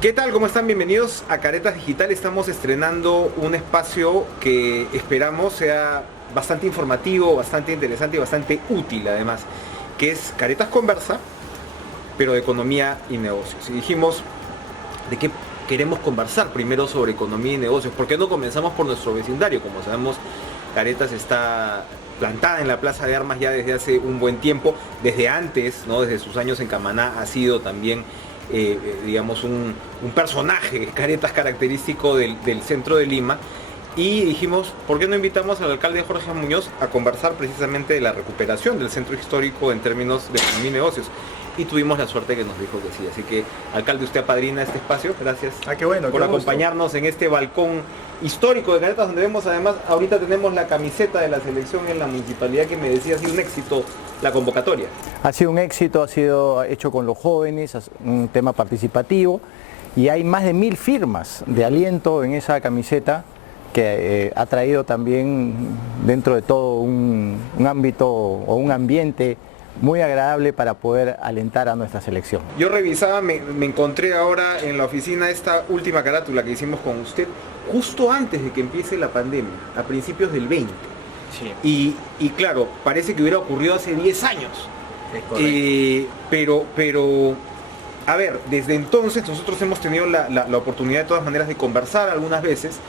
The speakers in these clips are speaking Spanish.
¿Qué tal? ¿Cómo están? Bienvenidos a Caretas Digital. Estamos estrenando un espacio que esperamos sea bastante informativo, bastante interesante y bastante útil además, que es Caretas Conversa, pero de economía y negocios. Y dijimos, ¿de qué queremos conversar primero sobre economía y negocios? ¿Por qué no comenzamos por nuestro vecindario? Como sabemos, Caretas está plantada en la Plaza de Armas ya desde hace un buen tiempo, desde antes, ¿no? Desde sus años en Camaná ha sido también digamos un personaje, Caretas, característico del centro de Lima, y dijimos, ¿por qué no invitamos al alcalde Jorge Muñoz a conversar precisamente de la recuperación del centro histórico en términos de economía y negocios? Y tuvimos la suerte que nos dijo que sí. Así que, alcalde, usted apadrina este espacio. Gracias qué bueno, por acompañarnos en este balcón histórico de Caretas, donde vemos además, ahorita tenemos la camiseta de la selección en la municipalidad, que me decía ha sido un éxito la convocatoria. Ha sido un éxito, ha sido hecho con los jóvenes, un tema participativo, y hay más de 1000 firmas de aliento en esa camiseta que ha traído también dentro de todo un ámbito o un ambiente muy agradable para poder alentar a nuestra selección. Yo revisaba, me encontré ahora en la oficina esta última carátula que hicimos con usted justo antes de que empiece la pandemia, a principios del 20. Sí. Y claro, parece que hubiera ocurrido hace 10 años. Es correcto. Pero, a ver, desde entonces nosotros hemos tenido la oportunidad de todas maneras de conversar algunas veces.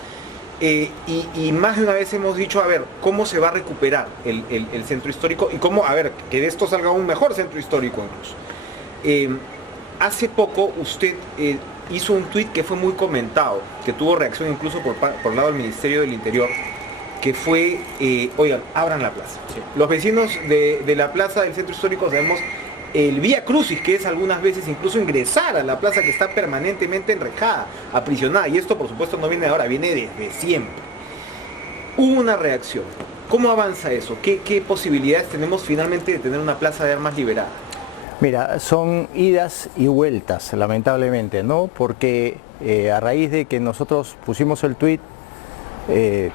Y más de una vez hemos dicho, a ver, ¿cómo se va a recuperar el centro histórico? Y cómo, a ver, que de esto salga un mejor centro histórico incluso. Hace poco usted hizo un tuit que fue muy comentado, que tuvo reacción incluso por lado del Ministerio del Interior, que fue, oigan, abran la plaza. Sí. Los vecinos de la plaza del centro histórico sabemos el Vía Crucis, que es algunas veces incluso ingresar a la plaza, que está permanentemente enrejada, aprisionada, y esto por supuesto no viene de ahora, viene desde siempre. Hubo una reacción. ¿Cómo avanza eso? ¿Qué posibilidades tenemos finalmente de tener una plaza de armas liberada? Mira, son idas y vueltas, lamentablemente, ¿no? Porque a raíz de que nosotros pusimos el tuit,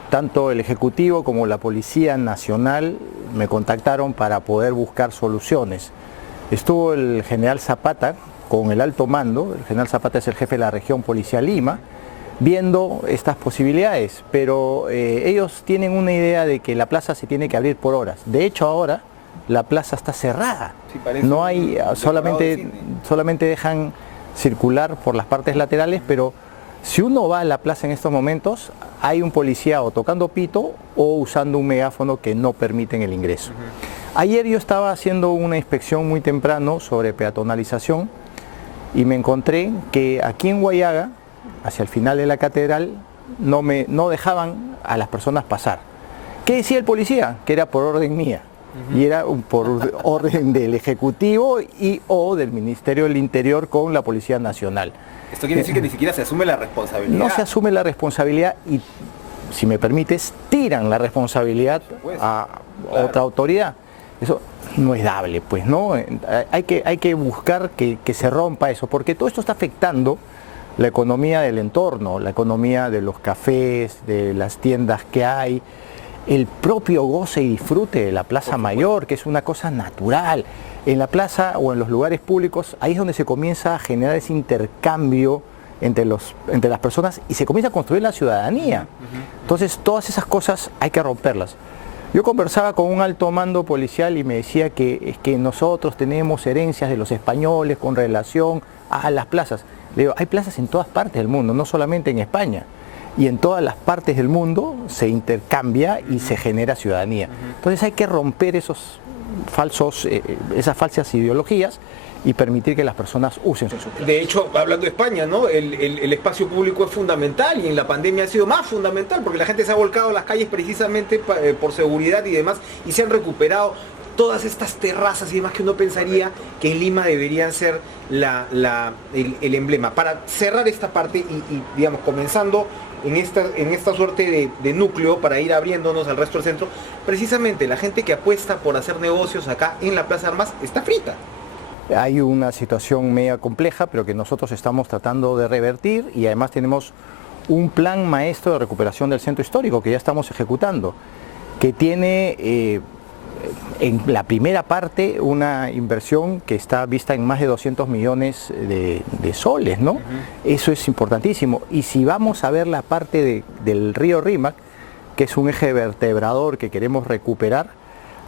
tanto el Ejecutivo como la Policía Nacional me contactaron para poder buscar soluciones. Estuvo el general Zapata con el alto mando, el general Zapata es el jefe de la región Policial Lima, viendo estas posibilidades, pero ellos tienen una idea de que la plaza se tiene que abrir por horas. De hecho ahora la plaza está cerrada, sí, no hay, solamente dejan circular por las partes laterales, pero si uno va a la plaza en estos momentos, hay un policía o tocando pito o usando un megáfono que no permiten el ingreso. Ayer yo estaba haciendo una inspección muy temprano sobre peatonalización y me encontré que aquí en Huallaga, hacia el final de la catedral, no dejaban a las personas pasar. ¿Qué decía el policía? Que era por orden mía. Y era por orden del Ejecutivo o del Ministerio del Interior con la Policía Nacional. Esto quiere decir que ni siquiera se asume la responsabilidad. No se asume la responsabilidad y, si me permites, tiran la responsabilidad a otra autoridad. Eso no es dable, pues, ¿no? Hay que buscar que se rompa eso, porque todo esto está afectando la economía del entorno, la economía de los cafés, de las tiendas que hay, el propio goce y disfrute de la Plaza Mayor, que es una cosa natural. En la plaza o en los lugares públicos, ahí es donde se comienza a generar ese intercambio entre las personas y se comienza a construir la ciudadanía. Entonces, todas esas cosas hay que romperlas. Yo conversaba con un alto mando policial y me decía que es que nosotros tenemos herencias de los españoles con relación a las plazas. Le digo, hay plazas en todas partes del mundo, no solamente en España. Y en todas las partes del mundo se intercambia y se genera ciudadanía. Entonces hay que romper esas falsas ideologías y permitir que las personas usen su plaza. De hecho, hablando de España, ¿no? El espacio público es fundamental y en la pandemia ha sido más fundamental porque la gente se ha volcado a las calles precisamente por seguridad y demás, y se han recuperado todas estas terrazas y demás que uno pensaría que en Lima deberían ser el emblema. Para cerrar esta parte y digamos, comenzando en esta suerte de núcleo para ir abriéndonos al resto del centro, precisamente la gente que apuesta por hacer negocios acá en la Plaza de Armas está frita. Hay una situación media compleja, pero que nosotros estamos tratando de revertir, y además tenemos un plan maestro de recuperación del centro histórico que ya estamos ejecutando, que tiene en la primera parte una inversión que está vista en más de 200 millones de soles, ¿no? Eso es importantísimo. Y si vamos a ver la parte del río Rímac, que es un eje vertebrador que queremos recuperar,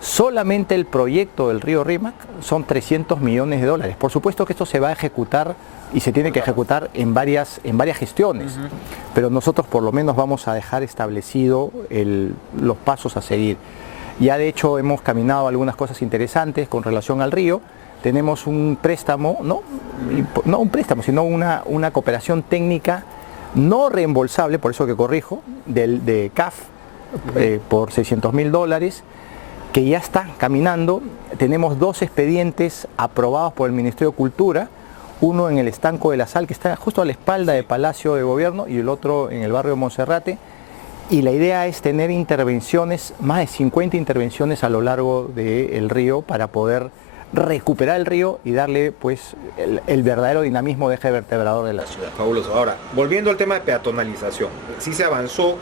solamente el proyecto del río Rímac son 300 millones de dólares. Por supuesto que esto se va a ejecutar y se tiene que ejecutar en varias gestiones, pero nosotros por lo menos vamos a dejar establecido los pasos a seguir. Ya de hecho hemos caminado algunas cosas interesantes con relación al río. Tenemos un préstamo, no un préstamo, sino una cooperación técnica no reembolsable, por eso que corrijo, de CAF por $600.000, que ya está caminando. Tenemos 2 expedientes aprobados por el Ministerio de Cultura, uno en el Estanco de la Sal, que está justo a la espalda del Palacio de Gobierno, y el otro en el barrio de Monserrate. Y la idea es tener intervenciones, más de 50 intervenciones a lo largo del río para poder recuperar el río y darle pues el verdadero dinamismo de eje vertebrador de la ciudad. Fabuloso. Ahora, volviendo al tema de peatonalización, sí se avanzó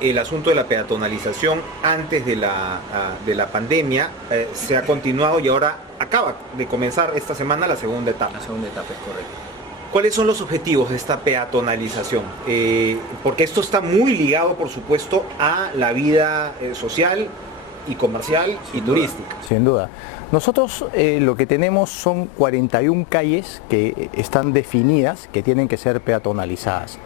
el asunto de la peatonalización antes de la pandemia, se ha continuado y ahora acaba de comenzar esta semana la segunda etapa. La segunda etapa es correcta. ¿Cuáles son los objetivos de esta peatonalización? Porque esto está muy ligado, por supuesto, a la vida social y comercial y turística. Sin duda. Nosotros lo que tenemos son 41 calles que están definidas, que tienen que ser peatonalizadas.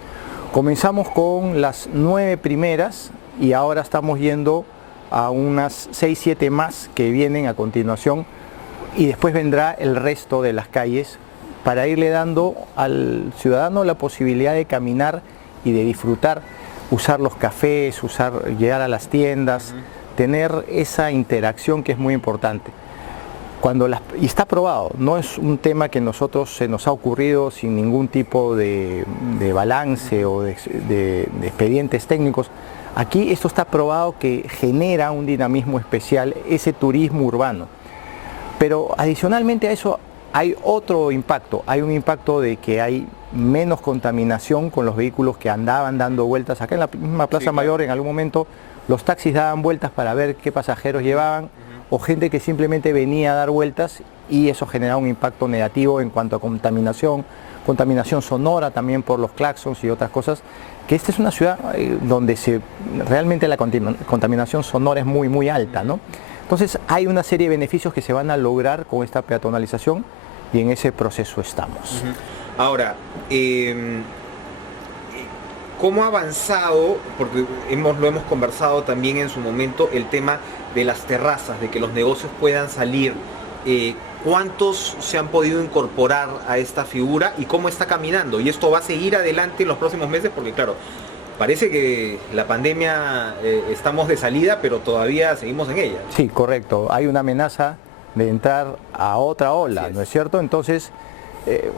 Comenzamos con las 9 primeras y ahora estamos yendo a unas 6-7 más que vienen a continuación, y después vendrá el resto de las calles para irle dando al ciudadano la posibilidad de caminar y de disfrutar, usar los cafés, llegar a las tiendas, tener esa interacción que es muy importante. Y está probado, no es un tema que se nos ha ocurrido sin ningún tipo de balance o de expedientes técnicos. Aquí esto está probado que genera un dinamismo especial, ese turismo urbano. Pero adicionalmente a eso hay otro impacto, hay un impacto de que hay menos contaminación con los vehículos que andaban dando vueltas. Acá en la misma Plaza Mayor, en algún momento los taxis daban vueltas para ver qué pasajeros llevaban, o gente que simplemente venía a dar vueltas, y eso generaba un impacto negativo en cuanto a contaminación sonora también por los claxons y otras cosas, que esta es una ciudad donde realmente la contaminación sonora es muy, muy alta, ¿no? Entonces hay una serie de beneficios que se van a lograr con esta peatonalización y en ese proceso estamos. Ahora, ¿cómo ha avanzado? Porque lo hemos conversado también en su momento, el tema de las terrazas, de que los negocios puedan salir. ¿Cuántos se han podido incorporar a esta figura y cómo está caminando? Y esto va a seguir adelante en los próximos meses, porque claro, parece que la pandemia estamos de salida, pero todavía seguimos en ella. Sí, correcto. Hay una amenaza de entrar a otra ola, ¿no es cierto? Entonces,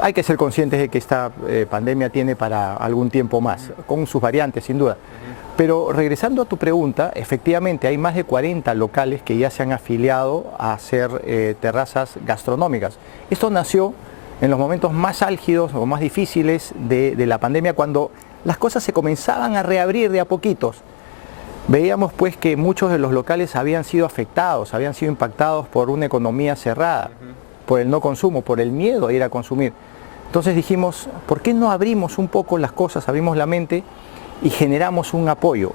hay que ser conscientes de que esta pandemia tiene para algún tiempo más, con sus variantes, sin duda. Pero regresando a tu pregunta, efectivamente hay más de 40 locales que ya se han afiliado a hacer terrazas gastronómicas. Esto nació en los momentos más álgidos o más difíciles de la pandemia, cuando las cosas se comenzaban a reabrir de a poquitos. Veíamos pues que muchos de los locales habían sido afectados, habían sido impactados por una economía cerrada, por el no consumo, por el miedo a ir a consumir. Entonces dijimos, ¿por qué no abrimos un poco las cosas, abrimos la mente y generamos un apoyo?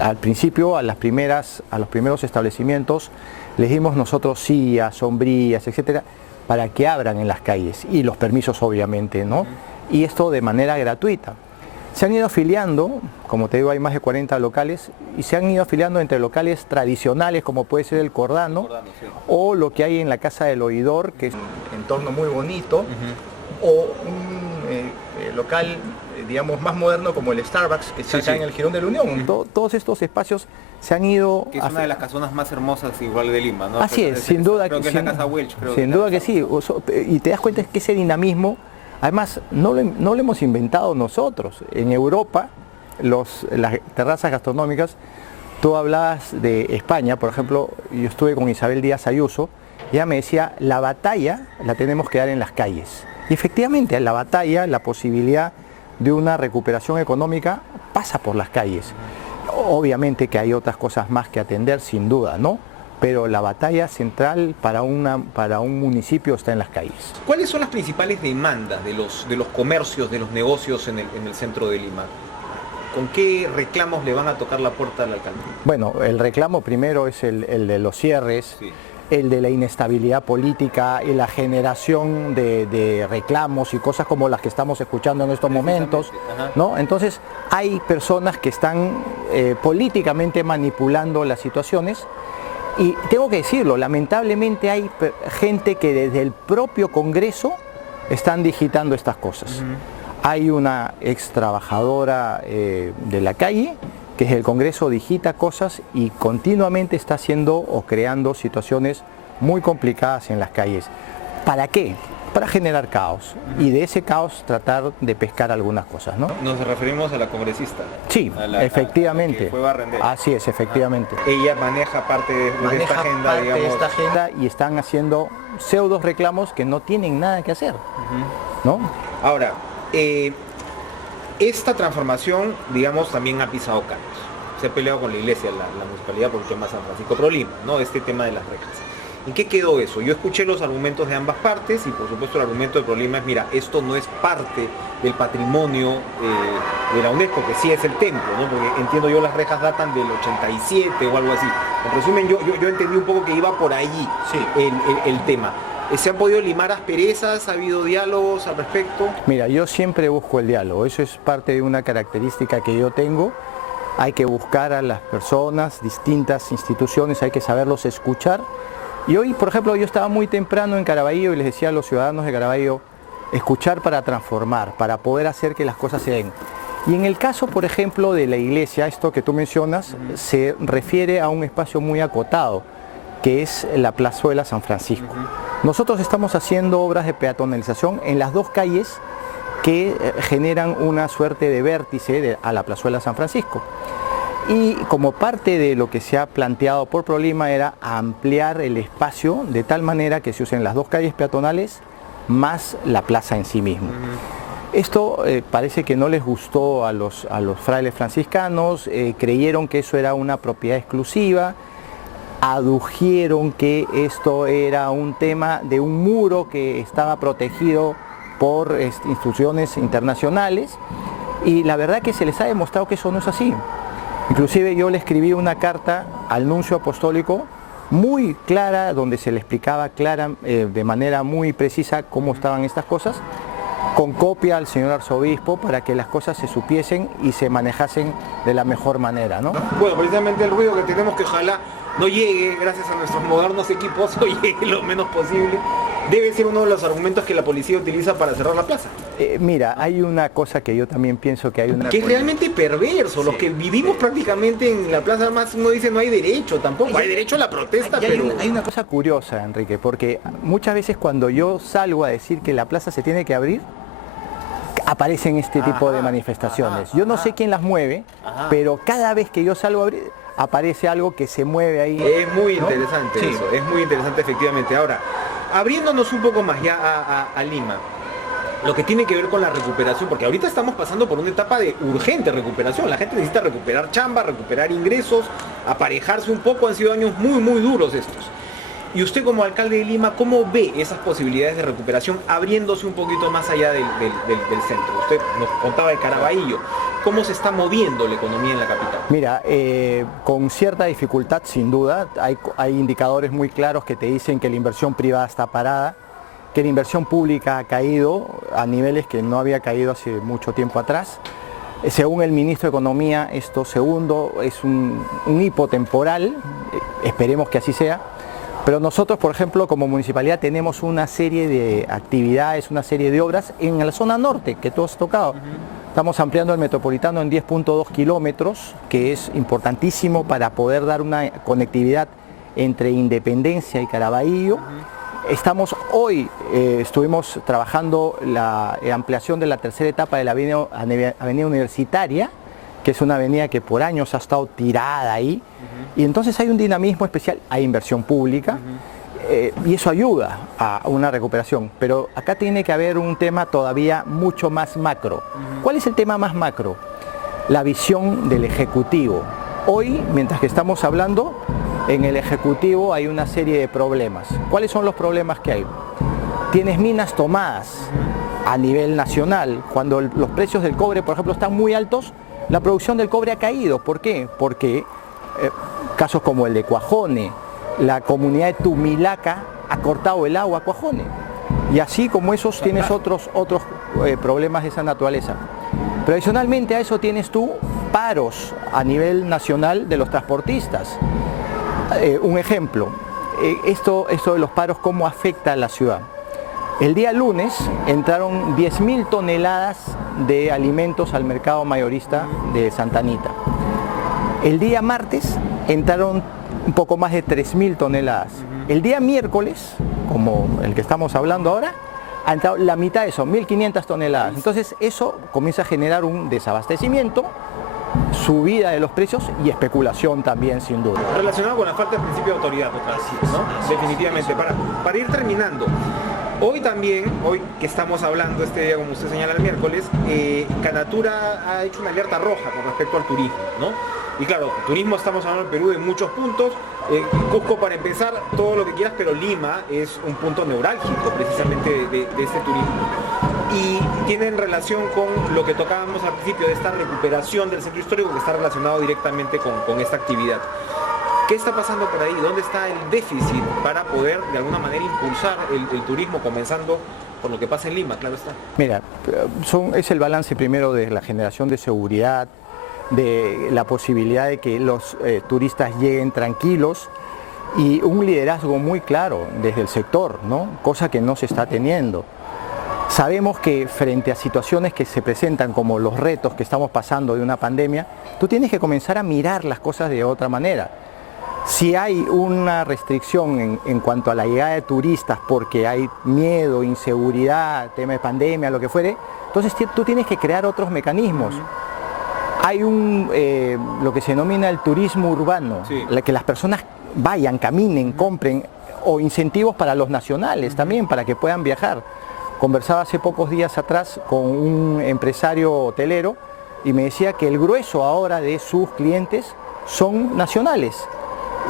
Al principio, a los primeros establecimientos, les dimos nosotros sillas, sombrillas, etcétera, para que abran en las calles, y los permisos obviamente, ¿no? Y esto de manera gratuita. Se han ido afiliando, como te digo, hay más de 40 locales, y se han ido afiliando entre locales tradicionales, como puede ser el Cordano, o lo que hay en la Casa del Oidor, que es un entorno muy bonito, o un local, digamos, más moderno como el Starbucks, que está acá en el Jirón de la Unión. Todos estos espacios se han ido... Que es una de las casonas más hermosas igual de Lima, ¿no? Así es, sin duda. Creo que es la Casa Welch. Sin duda que sí, y te das cuenta que ese dinamismo, además, no lo hemos inventado nosotros. En Europa, las terrazas gastronómicas, tú hablabas de España, por ejemplo, yo estuve con Isabel Díaz Ayuso, y ella me decía, la batalla la tenemos que dar en las calles. Y efectivamente, la batalla, la posibilidad de una recuperación económica pasa por las calles. Obviamente que hay otras cosas más que atender, sin duda, ¿no? pero la batalla central para un municipio está en las calles. ¿Cuáles son las principales demandas de los comercios, de los negocios en el centro de Lima? ¿Con qué reclamos le van a tocar la puerta al alcalde? Bueno, el reclamo primero es el de los cierres, sí, el de la inestabilidad política y la generación de reclamos y cosas como las que estamos escuchando en estos momentos, ¿no? Entonces hay personas que están políticamente manipulando las situaciones y tengo que decirlo, lamentablemente hay gente que desde el propio Congreso están digitando estas cosas. Hay una ex trabajadora de la calle que desde el Congreso digita cosas y continuamente está haciendo o creando situaciones muy complicadas en las calles. ¿Para qué? Para generar caos y de ese caos tratar de pescar algunas cosas, ¿no? Nos referimos a la congresista. Sí, efectivamente. A la que fue Barrendero. Así es, efectivamente. Ella maneja parte de esta agenda, digamos. De esta agenda y están haciendo pseudos reclamos que no tienen nada que hacer, ¿no? Ahora, esta transformación, digamos, también ha pisado callos. Se ha peleado con la iglesia, la municipalidad por el tema San Francisco Prolima, ¿no? Este tema de las rejas. ¿En qué quedó eso? Yo escuché los argumentos de ambas partes y por supuesto el argumento de Prolima es, mira, esto no es parte del patrimonio de la UNESCO, que sí es el templo, ¿no? Porque entiendo yo las rejas datan del 87 o algo así. En resumen, yo entendí un poco que iba por allí, sí, el tema. ¿Se han podido limar asperezas? ¿Ha habido diálogos al respecto? Mira, yo siempre busco el diálogo, eso es parte de una característica que yo tengo. Hay que buscar a las personas, distintas instituciones, hay que saberlos escuchar. Y hoy, por ejemplo, yo estaba muy temprano en Caraballo y les decía a los ciudadanos de Caraballo, escuchar para transformar, para poder hacer que las cosas se den. Y en el caso, por ejemplo, de la iglesia, esto que tú mencionas, se refiere a un espacio muy acotado, que es la plazuela San Francisco. Nosotros estamos haciendo obras de peatonalización en las dos calles que generan una suerte de vértice a la plazuela San Francisco. Y como parte de lo que se ha planteado por Prolima era ampliar el espacio de tal manera que se usen las dos calles peatonales más la plaza en sí mismo. Esto parece que no les gustó a los frailes franciscanos, creyeron que eso era una propiedad exclusiva, adujeron que esto era un tema de un muro que estaba protegido por instituciones internacionales y la verdad que se les ha demostrado que eso no es así. Inclusive yo le escribí una carta al nuncio apostólico muy clara, donde se le explicaba de manera muy precisa cómo estaban estas cosas, con copia al señor arzobispo para que las cosas se supiesen y se manejasen de la mejor manera, ¿no? Bueno, precisamente el ruido que tenemos que ojalá no llegue, gracias a nuestros modernos equipos, o llegue lo menos posible, debe ser uno de los argumentos que la policía utiliza para cerrar la plaza. Mira, hay una cosa que yo también pienso que hay una... Que es realmente perverso, sí, los que vivimos prácticamente en la plaza más uno dice no hay derecho tampoco, hay derecho a la protesta, pero... Hay una cosa curiosa, Enrique, porque muchas veces cuando yo salgo a decir que la plaza se tiene que abrir, aparecen este tipo de manifestaciones. Yo no sé quién las mueve, pero cada vez que yo salgo a abrir, aparece algo que se mueve ahí. Es muy interesante, ¿no? Eso, es muy interesante efectivamente. Ahora, abriéndonos un poco más ya a Lima, lo que tiene que ver con la recuperación, porque ahorita estamos pasando por una etapa de urgente recuperación, la gente necesita recuperar chamba, recuperar ingresos, aparejarse un poco, han sido años muy muy duros estos. Y usted como alcalde de Lima, ¿cómo ve esas posibilidades de recuperación abriéndose un poquito más allá del centro? Usted nos contaba de Caraballo, ¿cómo se está moviendo la economía en la capital? Mira, con cierta dificultad sin duda, hay indicadores muy claros que te dicen que la inversión privada está parada, que la inversión pública ha caído a niveles que no había caído hace mucho tiempo atrás. Según el ministro de Economía, esto segundo es un hipo temporal, esperemos que así sea. Pero nosotros, por ejemplo, como municipalidad tenemos una serie de actividades, una serie de obras en la zona norte que tú has tocado. Estamos ampliando el metropolitano en 10.2 kilómetros, que es importantísimo para poder dar una conectividad entre Independencia y Caraballo. Estamos hoy, estuvimos trabajando la ampliación de la tercera etapa de la avenida Universitaria, que es una avenida que por años ha estado tirada ahí, y entonces hay un dinamismo especial, hay inversión pública, y eso ayuda a una recuperación, pero acá tiene que haber un tema todavía mucho más macro. ¿Cuál es el tema más macro? La visión del Ejecutivo. Hoy, mientras que estamos hablando, en el Ejecutivo hay una serie de problemas. ¿Cuáles son los problemas que hay? Tienes minas tomadas a nivel nacional. Cuando los precios del cobre, por ejemplo, están muy altos, la producción del cobre ha caído. ¿Por qué? Porque casos como el de Cuajone, la comunidad de Tumilaca ha cortado el agua a Cuajone. Y así como esos tienes otros problemas de esa naturaleza. Pero adicionalmente a eso tienes tú paros a nivel nacional de los transportistas. Un ejemplo, esto de los paros, ¿cómo afecta a la ciudad? El día lunes entraron 10.000 toneladas de alimentos al mercado mayorista de Santa Anita. El día martes entraron un poco más de 3.000 toneladas. El día miércoles, como el que estamos hablando ahora, ha entrado la mitad de eso, 1.500 toneladas. Entonces eso comienza a generar un desabastecimiento, subida de los precios y especulación también, sin duda. Relacionado con la falta de principio de autoridad, ¿no? Definitivamente. Para ir terminando, hoy que estamos hablando este día, como usted señala, el miércoles, Canatura ha hecho una alerta roja con respecto al turismo, ¿no? Y claro, turismo estamos hablando en Perú de muchos puntos. Cusco, para empezar, todo lo que quieras, pero Lima es un punto neurálgico precisamente de este turismo. Y tienen relación con lo que tocábamos al principio de esta recuperación del centro histórico, que está relacionado directamente con esta actividad. ¿Qué está pasando por ahí? ¿Dónde está el déficit para poder de alguna manera impulsar el turismo, comenzando por lo que pasa en Lima, claro está? Mira, es el balance primero de la generación de seguridad, de la posibilidad de que los turistas lleguen tranquilos y un liderazgo muy claro desde el sector, ¿no? Cosa que no se está teniendo. Sabemos que frente a situaciones que se presentan como los retos que estamos pasando de una pandemia, tú tienes que comenzar a mirar las cosas de otra manera. Si hay una restricción en cuanto a la llegada de turistas porque hay miedo, inseguridad, tema de pandemia, lo que fuere, entonces tú tienes que crear otros mecanismos. Hay lo que se denomina el turismo urbano, que las personas vayan, caminen, compren, o incentivos para los nacionales también, para que puedan viajar. Conversaba hace pocos días atrás con un empresario hotelero y me decía que el grueso ahora de sus clientes son nacionales.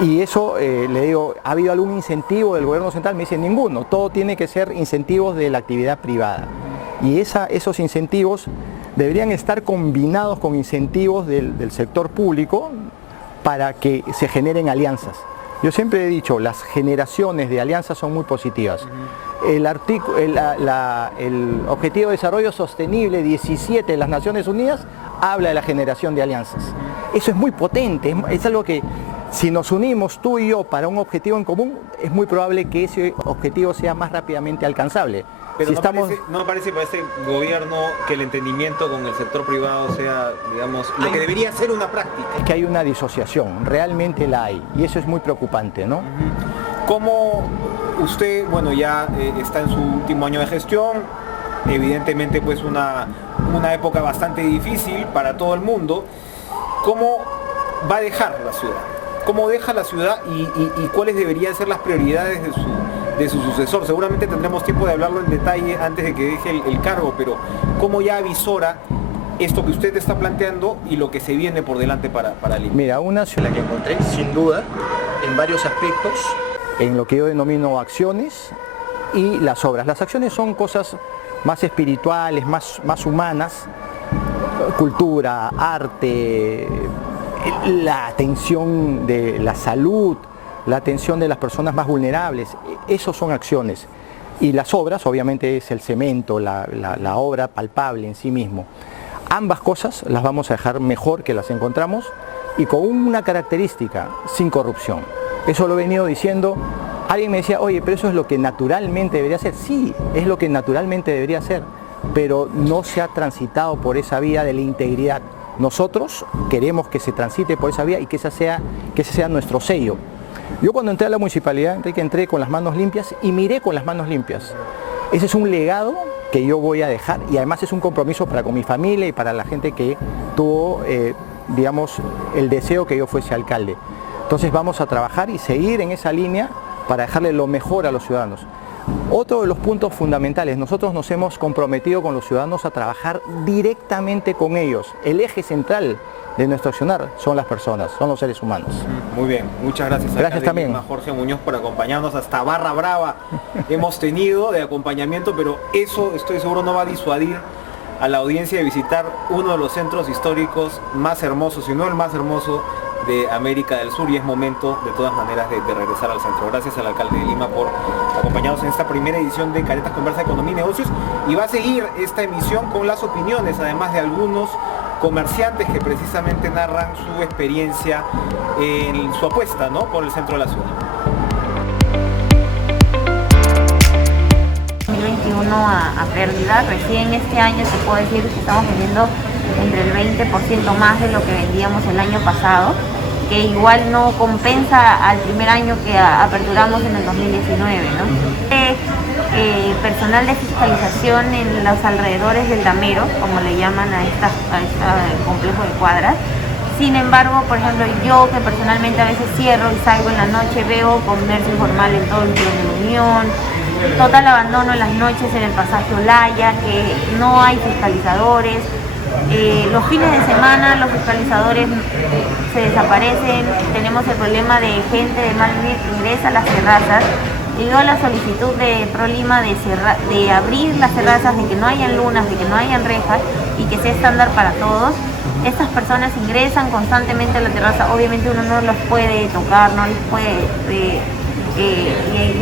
Y eso, le digo, ¿ha habido algún incentivo del gobierno central? Me dice, ninguno, todo tiene que ser incentivos de la actividad privada. Y esos incentivos deberían estar combinados con incentivos del sector público para que se generen alianzas. Yo siempre he dicho, las generaciones de alianzas son muy positivas. El Objetivo de Desarrollo Sostenible 17 de las Naciones Unidas habla de la generación de alianzas. Eso es muy potente, es algo que si nos unimos tú y yo para un objetivo en común, es muy probable que ese objetivo sea más rápidamente alcanzable. Pero si no me parece para este gobierno que el entendimiento con el sector privado sea, digamos, lo que debería ser una práctica. Es que hay una disociación, realmente la hay, y eso es muy preocupante, ¿no? ¿Cómo usted, bueno, ya está en su último año de gestión, evidentemente pues una época bastante difícil para todo el mundo, ¿cómo va a dejar la ciudad? ¿Cómo deja la ciudad y cuáles deberían ser las prioridades de su sucesor? Seguramente tendremos tiempo de hablarlo en detalle antes de que deje el cargo, pero ¿cómo ya avisora esto que usted está planteando y lo que se viene por delante para Lima? Mira, una ciudad que encontré, sin duda, en varios aspectos, en lo que yo denomino acciones y las obras. Las acciones son cosas más espirituales, más humanas, cultura, arte, la atención de la salud, la atención de las personas más vulnerables, esos son acciones. Y las obras, obviamente, es el cemento, la obra palpable en sí mismo. Ambas cosas las vamos a dejar mejor que las encontramos y con una característica, sin corrupción. Eso lo he venido diciendo. Alguien me decía, oye, pero eso es lo que naturalmente debería ser. Sí, es lo que naturalmente debería ser, pero no se ha transitado por esa vía de la integridad. Nosotros queremos que se transite por esa vía y que ese sea nuestro sello. Yo cuando entré a la municipalidad, Enrique, entré con las manos limpias y miré con las manos limpias. Ese es un legado que yo voy a dejar y además es un compromiso para con mi familia y para la gente que tuvo, digamos, el deseo que yo fuese alcalde. Entonces vamos a trabajar y seguir en esa línea para dejarle lo mejor a los ciudadanos. Otro de los puntos fundamentales, nosotros nos hemos comprometido con los ciudadanos a trabajar directamente con ellos. El eje central de nuestro accionar son las personas, son los seres humanos. Muy bien, muchas gracias. Gracias también a Jorge Muñoz por acompañarnos hasta Barra Brava. Hemos tenido de acompañamiento, pero eso estoy seguro no va a disuadir a la audiencia de visitar uno de los centros históricos más hermosos, si no el más hermoso de América del Sur, y es momento de todas maneras de regresar al centro. Gracias al alcalde de Lima por acompañarnos en esta primera edición de Caretas Conversa de Economía y Negocios, y va a seguir esta emisión con las opiniones, además de algunos comerciantes que precisamente narran su experiencia en su apuesta, ¿no?, por el centro de la ciudad. 2021 a pérdida, recién este año se puede decir que estamos vendiendo entre el 20% más de lo que vendíamos el año pasado, que igual no compensa al primer año que aperturamos en el 2019, ¿no? Personal de fiscalización en los alrededores del damero, como le llaman a este complejo de cuadras. Sin embargo, por ejemplo, yo que personalmente a veces cierro y salgo en la noche, veo comercio informal en todo el interior de la Unión, total abandono en las noches en el pasaje Olaya, que no hay fiscalizadores. Los fines de semana los fiscalizadores se desaparecen, tenemos el problema de gente de mal que ingresa a las terrazas. Llegó la solicitud de ProLima de abrir las terrazas, de que no hayan lunas, de que no hayan rejas y que sea estándar para todos. Estas personas ingresan constantemente a la terraza, obviamente uno no los puede tocar, no les puede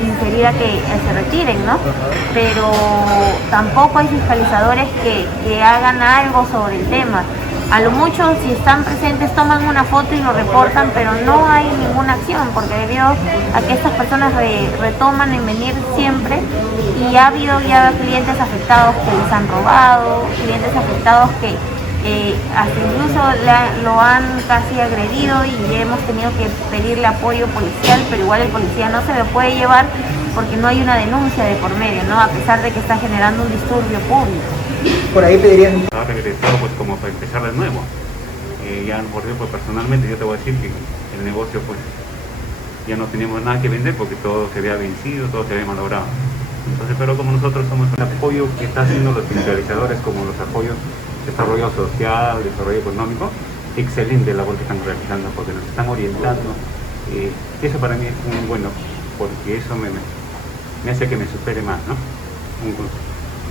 inferir a que se retiren, ¿no? Pero tampoco hay fiscalizadores que hagan algo sobre el tema. A lo mucho, si están presentes, toman una foto y lo reportan, pero no hay ninguna acción, porque debido a que estas personas retoman en venir siempre, y ha habido ya clientes afectados que les han robado, clientes afectados que hasta incluso lo han casi agredido, y hemos tenido que pedirle apoyo policial, pero igual el policía no se lo puede llevar porque no hay una denuncia de por medio, ¿no?, a pesar de que está generando un disturbio público. Por ahí pedirían... Ha regresado pues como para empezar de nuevo. Ya por ejemplo, personalmente yo te voy a decir que el negocio pues ya no teníamos nada que vender porque todo se había vencido, todo se había malogrado. Entonces, pero como nosotros somos el apoyo que están haciendo los fiscalizadores, como los apoyos de desarrollo social, desarrollo económico, excelente labor que están realizando porque nos están orientando. Eso para mí es muy bueno porque eso me hace que me supere más, ¿no?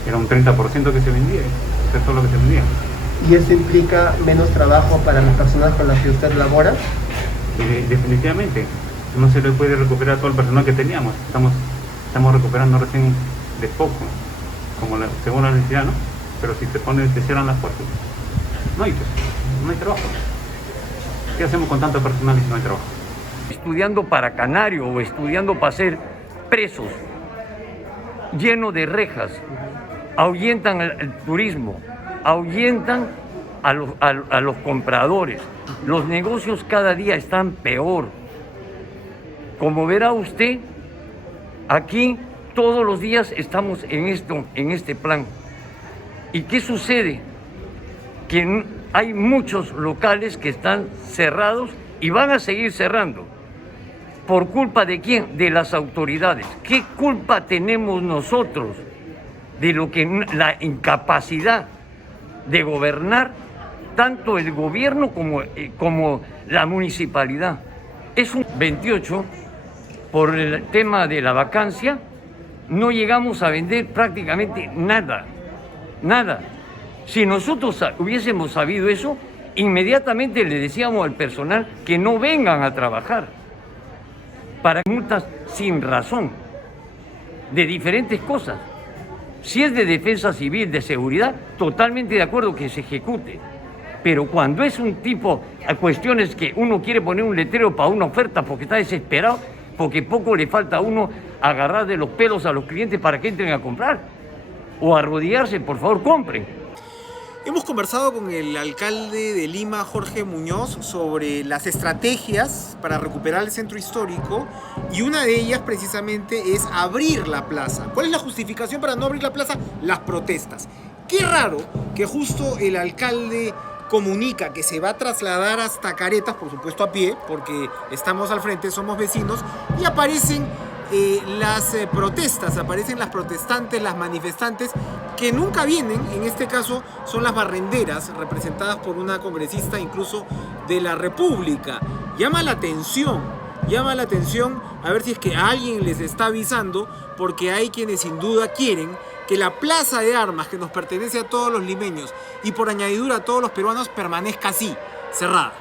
Era un 30% que se vendía, eso es todo lo que se vendía. ¿Y eso implica menos trabajo para las personas con las que usted labora? Definitivamente, no se le puede recuperar todo el personal que teníamos, estamos recuperando recién de poco, como según la necesidad, ¿no? Pero si te cierran las puertas, no hay trabajo. ¿Qué hacemos con tanto personal si no hay trabajo? Estudiando para canario o estudiando para ser presos, lleno de rejas, ahuyentan el turismo, ahuyentan a los compradores. Los negocios cada día están peor. Como verá usted, aquí todos los días estamos en este plan. ¿Y qué sucede? Que hay muchos locales que están cerrados y van a seguir cerrando. ¿Por culpa de quién? De las autoridades. ¿Qué culpa tenemos nosotros de la incapacidad de gobernar tanto el gobierno como la municipalidad? Es un 28, por el tema de la vacancia, no llegamos a vender prácticamente nada. Si nosotros hubiésemos sabido eso, inmediatamente le decíamos al personal que no vengan a trabajar. Para multas sin razón, de diferentes cosas. Si es de defensa civil, de seguridad, totalmente de acuerdo que se ejecute. Pero cuando es un tipo de cuestiones que uno quiere poner un letrero para una oferta porque está desesperado, porque poco le falta a uno agarrar de los pelos a los clientes para que entren a comprar, o arrodillarse, por favor, compren. Hemos conversado con el alcalde de Lima, Jorge Muñoz, sobre las estrategias para recuperar el centro histórico, y una de ellas precisamente es abrir la plaza. ¿Cuál es la justificación para no abrir la plaza? Las protestas. Qué raro que justo el alcalde comunica que se va a trasladar hasta Caretas, por supuesto a pie, porque estamos al frente, somos vecinos, y aparecen las protestas, aparecen las protestantes, las manifestantes, que nunca vienen. En este caso son las barrenderas, representadas por una congresista incluso de la República. Llama la atención a ver si es que alguien les está avisando, porque hay quienes sin duda quieren que la plaza de armas, que nos pertenece a todos los limeños y por añadidura a todos los peruanos, permanezca así, cerrada.